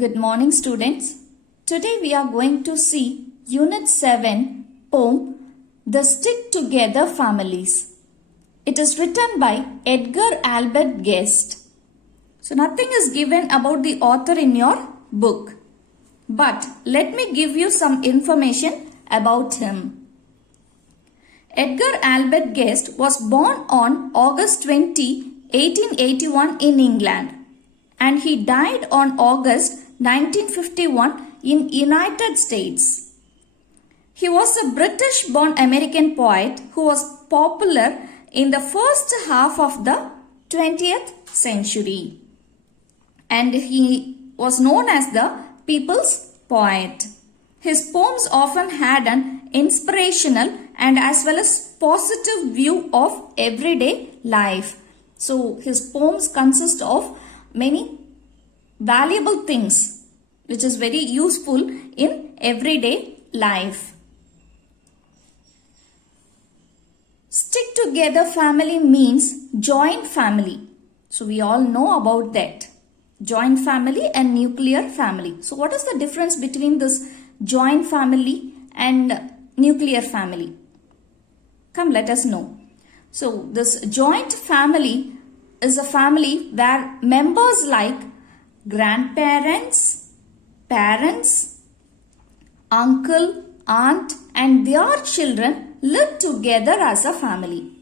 Good morning, students. Today we are going to see Unit 7 poem The Stick Together Families. It is written by Edgar Albert Guest. So nothing is given about the author in your book. But let me give you some information about him. Edgar Albert Guest was born on August 20, 1881 in England, and he died on August 1951 in United States. He was a British-born American poet who was popular in the first half of the 20th century, and he was known as the people's poet. His poems often had an inspirational and as well as positive view of everyday life. So his poems consist of many valuable things which is very useful in everyday life. Stick together family means joint family. So we all know about that. Joint family and nuclear family. So what is the difference between this joint family and nuclear family? Come, let us know. So this joint family is a family where members like grandparents, parents, uncle, aunt and their children live together as a family.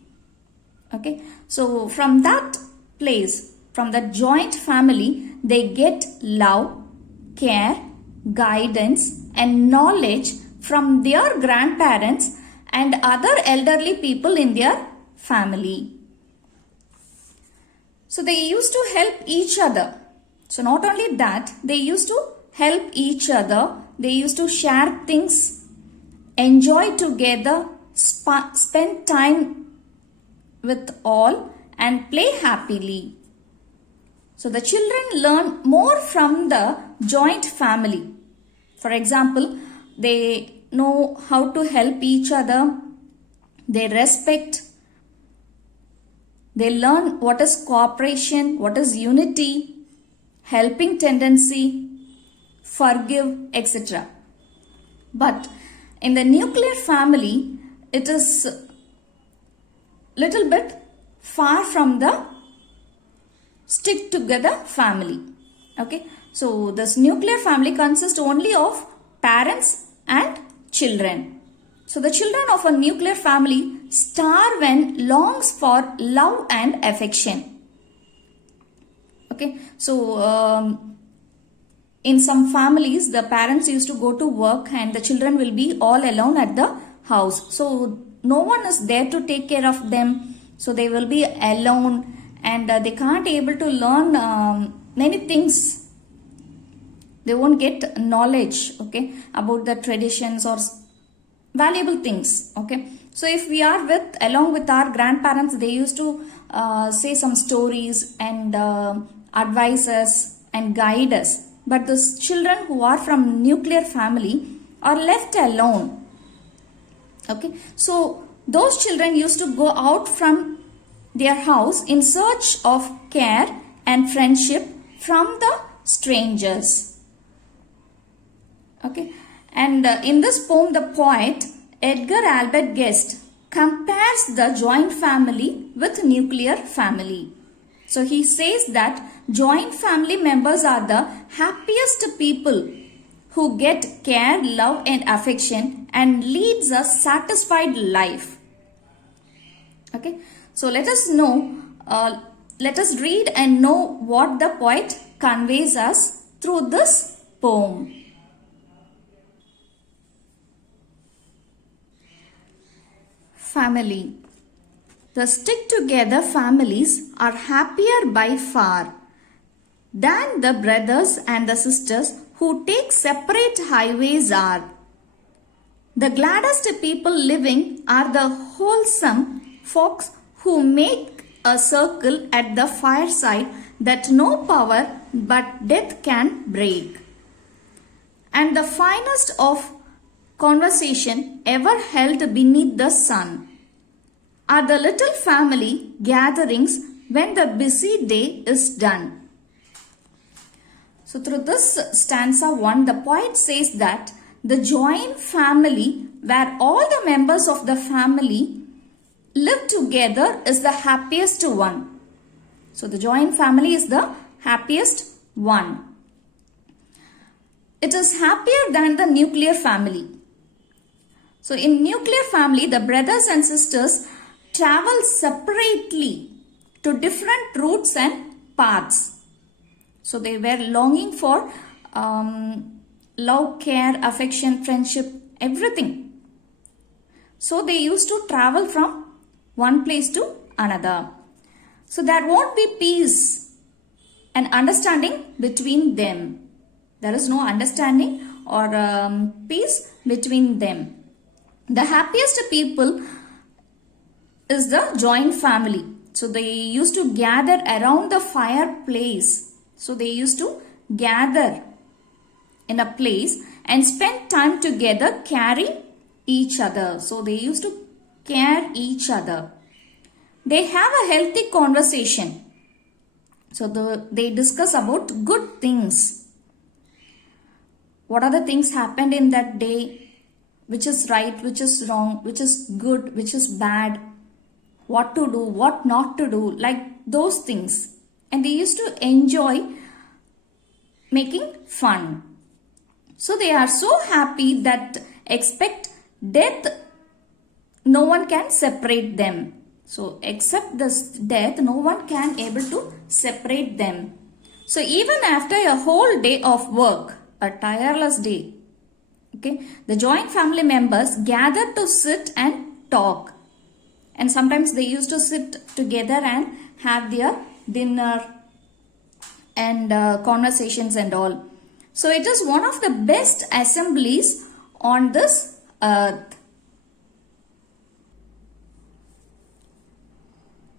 Okay, so from that place, from the joint family, they get love, care, guidance and knowledge from their grandparents and other elderly people in their family. So they used to help each other. So not only that, they used to help each other. They used to share things, enjoy together, spend time with all and play happily. So the children learn more from the joint family. For example, they know how to help each other. They respect. They learn what is cooperation, what is unity, helping tendency, forgive, etc. But in the nuclear family, it is little bit far from the stick together family. Okay, so this nuclear family consists only of parents and children. So the children of a nuclear family starve and longs for love and affection. Okay, so in some families, the parents used to go to work and the children will be all alone at the house. So no one is there to take care of them. So they will be alone and they can't able to learn many things. They won't get knowledge, okay, about the traditions or valuable things. Okay, so if we are along with our grandparents, they used to say some stories and advise us and guide us. But those children who are from nuclear family are left alone. Okay, so those children used to go out from their house in search of care and friendship from the strangers. Okay, and in this poem, the poet Edgar Albert Guest compares the joint family with nuclear family. So he says that joint family members are the happiest people who get care, love and affection and leads a satisfied life. Okay, so let us read and know what the poet conveys us through this poem. Family. The stick-together families are happier by far than the brothers and the sisters who take separate highways are. The gladdest people living are the wholesome folks who make a circle at the fireside that no power but death can break. And the finest of conversation ever held beneath the sun are the little family gatherings when the busy day is done. So through this stanza 1, the poet says that the joint family, where all the members of the family live together, is the happiest one. So the joint family is the happiest one. It is happier than the nuclear family. So in nuclear family, the brothers and sisters travel separately to different routes and paths. So they were longing for love, care, affection, friendship, everything. So they used to travel from one place to another. So there won't be peace and understanding between them. There is no understanding or peace between them. The happiest people is the joint family. So they used to gather around the fireplace. So they used to gather in a place and spend time together caring each other. So they used to care each other. They have a healthy conversation. So they discuss about good things. What are the things happened in that day? Which is right, which is wrong, which is good, which is bad, what to do, what not to do, like those things. And they used to enjoy making fun. So they are so happy that expect death, no one can separate them. So except this death, no one can able to separate them. So even after a whole day of work, a tireless day, okay, the joint family members gather to sit and talk. And sometimes they used to sit together and have their dinner and conversations and all. So it is one of the best assemblies on this earth.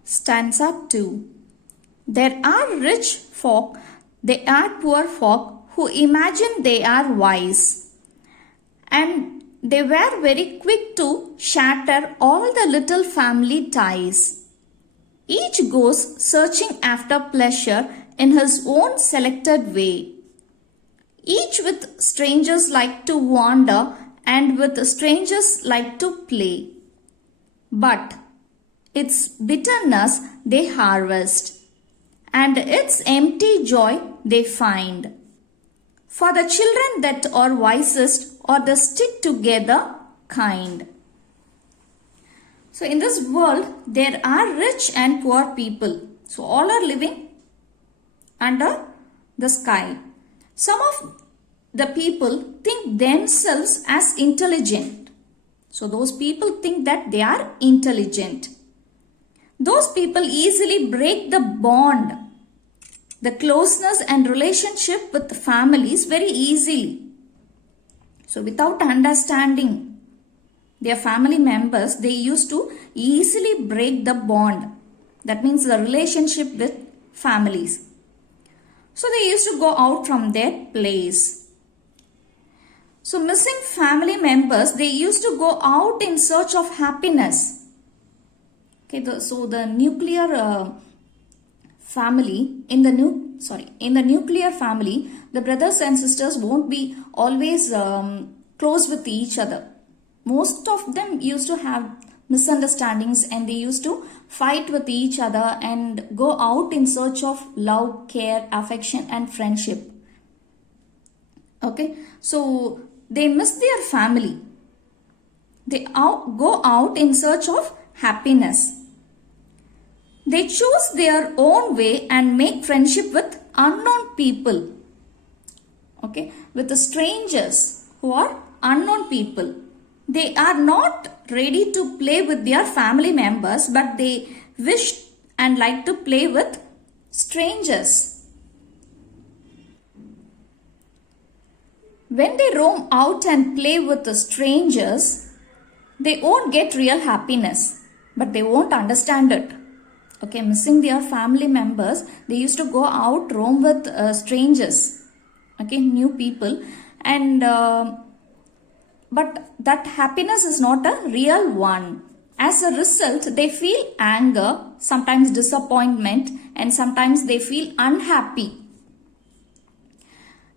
Stanza 2. There are rich folk, there are poor folk who imagine they are wise. And they were very quick to shatter all the little family ties. Each goes searching after pleasure in his own selected way. Each with strangers like to wander and with strangers like to play. But its bitterness they harvest, and its empty joy they find. For the children that are wisest are the stick together kind. So in this world, there are rich and poor people. So all are living under the sky. Some of the people think themselves as intelligent. So those people think that they are intelligent. Those people easily break the bond, the closeness and relationship with families very easily. So without understanding their family members, they used to easily break the bond. That means the relationship with families. So they used to go out from their place. So missing family members, they used to go out in search of happiness. Okay, so the nuclear family, in the nuclear family, the brothers and sisters won't be always close with each other. Most of them used to have misunderstandings and they used to fight with each other and go out in search of love, care, affection and friendship. Okay, so they miss their family. They go out in search of happiness. They choose their own way and make friendship with unknown people. Okay, with the strangers who are unknown people. They are not ready to play with their family members, but they wish and like to play with strangers. When they roam out and play with the strangers, they won't get real happiness, but they won't understand it. Okay, missing their family members, they used to go out, roam with strangers, okay, new people, and but that happiness is not a real one. As a result, they feel anger, sometimes disappointment, and sometimes they feel unhappy.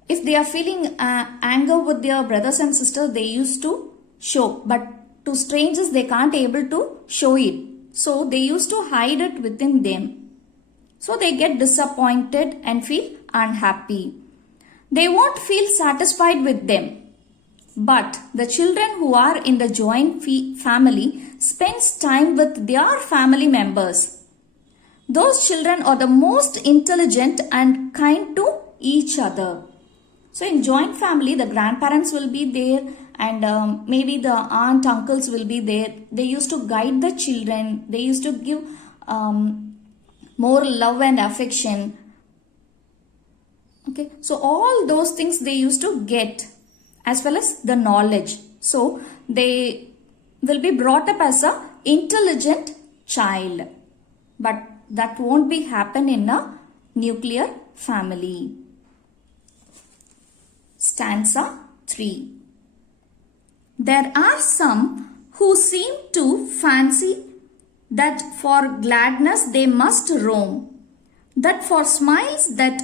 If they are feeling anger with their brothers and sisters, they used to show, but to strangers they can't able to show it. So they used to hide it within them. So they get disappointed and feel unhappy. They won't feel satisfied with them. But the children who are in the joint family spends time with their family members. Those children are the most intelligent and kind to each other. So in joint family, the grandparents will be there and maybe the aunt, uncles will be there. They used to guide the children. They used to give more love and affection. Okay, so all those things they used to get, as well as the knowledge. So they will be brought up as a intelligent child. But that won't be happen in a nuclear family. Stanza 3. There are some who seem to fancy that for gladness they must roam, that for smiles that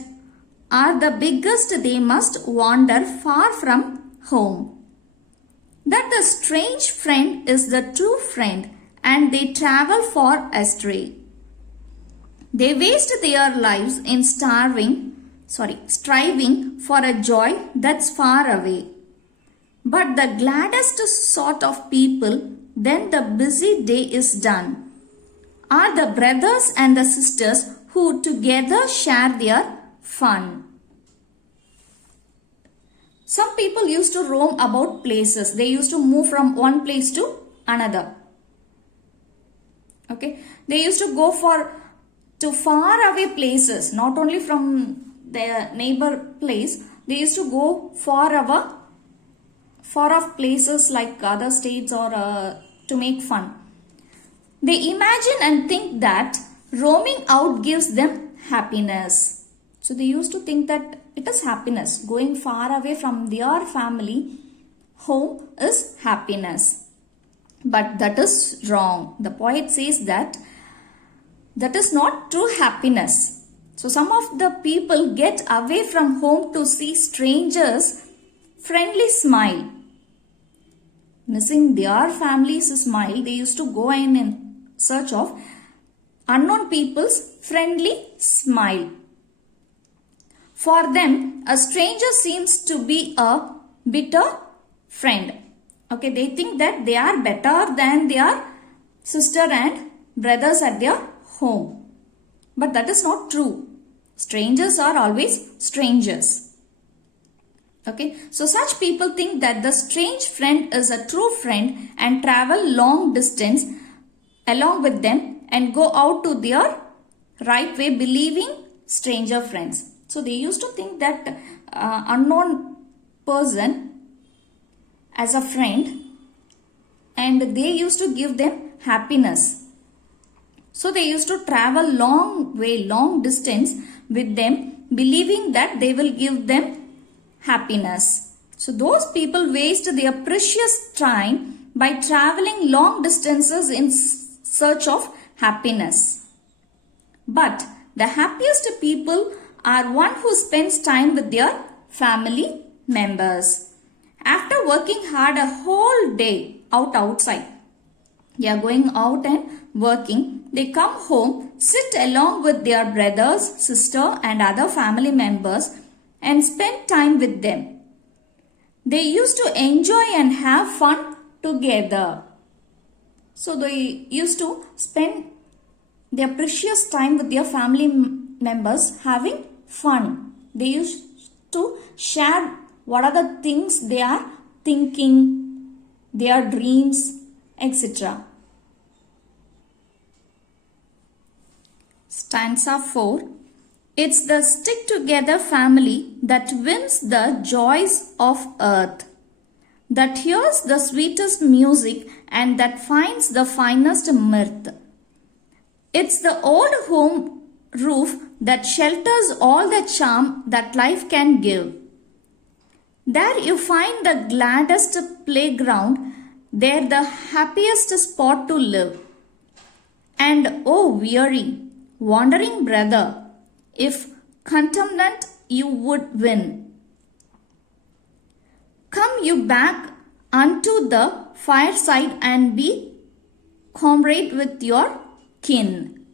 are the biggest they must wander far from home, that the strange friend is the true friend and they travel far astray. They waste their lives in striving for a joy that's far away. But the gladdest sort of people, then the busy day is done, are the brothers and the sisters who together share their fun. Some people used to roam about places. They used to move from one place to another. Okay, they used to go to far away places, not only from their neighbor place. They used to go far off places like other states or to make fun. They imagine and think that roaming out gives them happiness. So they used to think that it is happiness. Going far away from their family home is happiness. But that is wrong. The poet says that is not true happiness. So some of the people get away from home to see strangers' friendly smile. Missing their family's smile, they used to go in search of unknown people's friendly smile. For them, a stranger seems to be a bitter friend. Okay, they think that they are better than their sister and brothers at their home. But that is not true. Strangers are always strangers. Okay, so such people think that the strange friend is a true friend and travel long distance along with them and go out to their right way believing stranger friends. So they used to think that unknown person as a friend and they used to give them happiness. So they used to travel long distance with them believing that they will give them happiness. So those people waste their precious time by traveling long distances in search of happiness. But the happiest people are one who spends time with their family members. After working hard a whole day outside, they are going out and working. They come home, sit along with their brothers, sister and other family members and spend time with them. They used to enjoy and have fun together. So they used to spend their precious time with their family members having fun. They used to share what are the things they are thinking, their dreams, etc. Stanza 4. It's the stick-together family that wins the joys of earth, that hears the sweetest music and that finds the finest mirth. It's the old home roof that shelters all the charm that life can give. There you find the gladdest playground, there the happiest spot to live. And oh weary, wandering brother, if contentment you would win, Come you back unto the fireside and be comrade with your kin.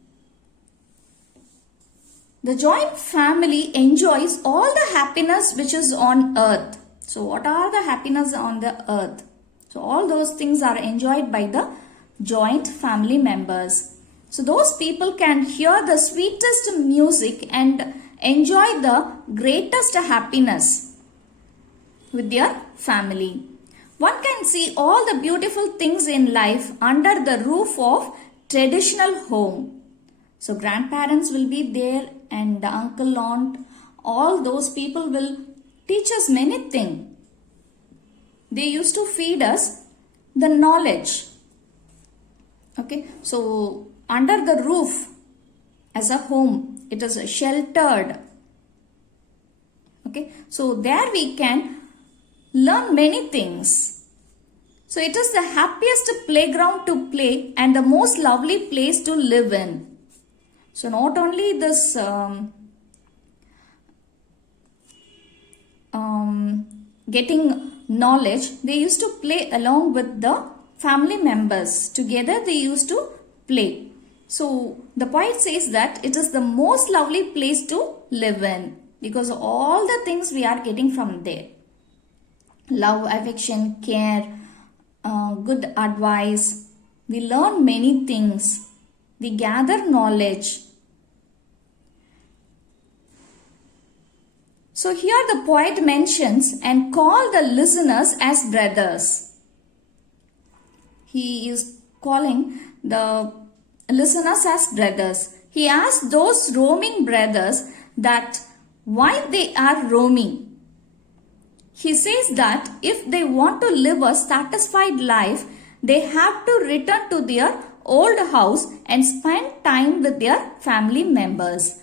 The joint family enjoys all the happiness which is on earth. So what are the happiness on the earth? So all those things are enjoyed by the joint family members. So those people can hear the sweetest music and enjoy the greatest happiness with their family. One can see all the beautiful things in life under the roof of traditional home. So grandparents will be there and the uncle, aunt, all those people will teach us many things. They used to feed us the knowledge. Okay, so under the roof as a home, it is sheltered. Okay, so there we can learn many things. So it is the happiest playground to play and the most lovely place to live in. So not only this getting knowledge, they used to play along with the family members. Together they used to play. So the poet says that it is the most lovely place to live in because all the things we are getting from there. Love, affection, care, good advice. We learn many things. We gather knowledge. So here the poet mentions and call the listeners as brothers. He is calling the listeners as brothers. He asks those roaming brothers that why they are roaming. He says that if they want to live a satisfied life, they have to return to their old house and spend time with their family members.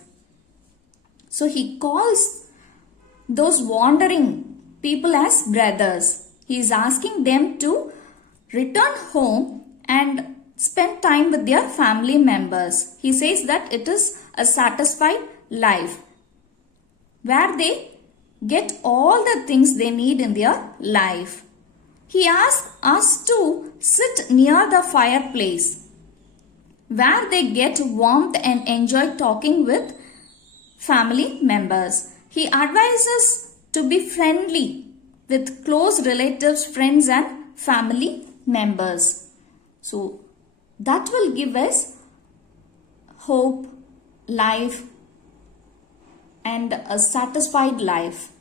So he calls those wandering people as brothers. He is asking them to return home and spend time with their family members. He says that it is a satisfied life where they get all the things they need in their life. He asks us to sit near the fireplace where they get warmth and enjoy talking with family members. He advises to be friendly with close relatives, friends and family members. So that will give us hope, life and a satisfied life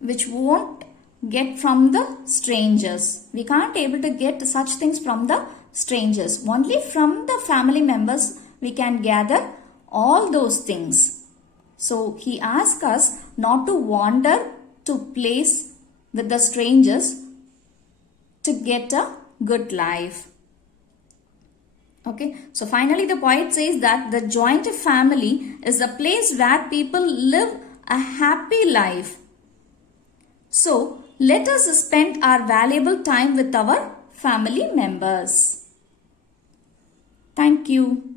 which won't get from the strangers. We can't able to get such things from the strangers. Only from the family members we can gather all those things. So he asks us not to wander to place with the strangers to get a good life. Okay, so finally the poet says that the joint family is a place where people live a happy life. So let us spend our valuable time with our family members. Thank you.